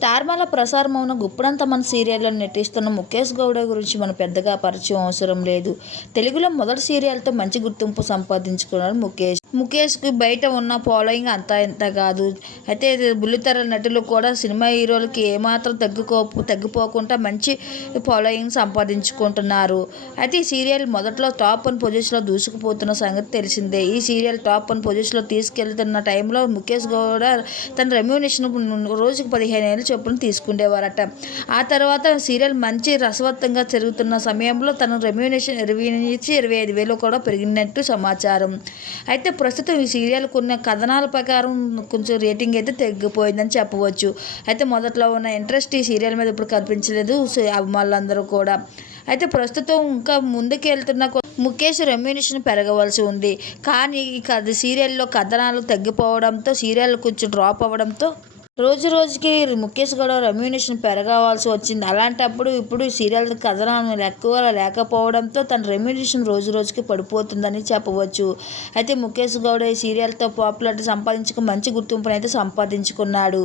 స్టార్మాల ప్రసారమవున గుప్పుడంత మన సీరియల్లో నటిస్తున్న ముఖేష్ గౌడ గురించి మనం పెద్దగా పరిచయం అవసరం లేదు. తెలుగులో మొదటి సీరియల్తో మంచి గుర్తింపు సంపాదించుకున్నాడు ముఖేష్. ముఖేష్కి బయట ఉన్న ఫాలోయింగ్ అంతా ఇంత కాదు. అయితే ఇది బుల్లితెర నటులు కూడా సినిమా హీరోలకి ఏమాత్రం తగ్గుకో తగ్గిపోకుండా మంచి ఫాలోయింగ్ సంపాదించుకుంటున్నారు. అయితే ఈ సీరియల్ మొదట్లో టాప్ వన్ పొజిషన్లో దూసుకుపోతున్న సంగతి తెలిసిందే. ఈ సీరియల్ టాప్ వన్ పొజిషన్లో తీసుకెళ్తున్న టైంలో ముఖేష్ కూడా తన రెమ్యూనేషన్ రోజుకు పదిహేను ఏళ్ళు చొప్పున తీసుకునేవారట ఆ తర్వాత సీరియల్ మంచి రసవత్తంగా జరుగుతున్న సమయంలో తన రెమ్యూనేషన్ ఇరవై నుంచి ఇరవై ఐదు వేలు కూడా పెరిగినట్టు సమాచారం. అయితే ప్రస్తుతం ఈ సీరియల్కు ఉన్న కథనాల ప్రకారం కొంచెం రేటింగ్ అయితే తగ్గిపోయిందని చెప్పవచ్చు. అయితే మొదట్లో ఉన్న ఇంట్రెస్ట్ ఈ సీరియల్ మీద ఇప్పుడు కనిపించలేదు. అభిమానులందరూ కూడా. అయితే ప్రస్తుతం ఇంకా ముందుకెళ్తున్న ముఖేష్ రెమ్యూనేషన్ పెరగవలసి ఉంది. కానీ ఈ కథ సీరియల్లో కథనాలు తగ్గిపోవడంతో సీరియల్ కొంచెం డ్రాప్ అవ్వడంతో రోజు రోజుకి ముఖేష్ గౌడ రెమ్యూనేషన్ పెరగవలసి వచ్చింది. అలాంటప్పుడు ఇప్పుడు సీరియల్ కథనాలు ఎక్కువ లేకపోవడంతో తన రెమ్యూనేషన్ రోజు రోజుకి పడిపోతుందని చెప్పవచ్చు. అయితే ముఖేష్ గౌడ ఈ సీరియల్తో పాపులారిటీ సంపాదించుకుని మంచి గుర్తింపునైతే సంపాదించుకున్నాడు.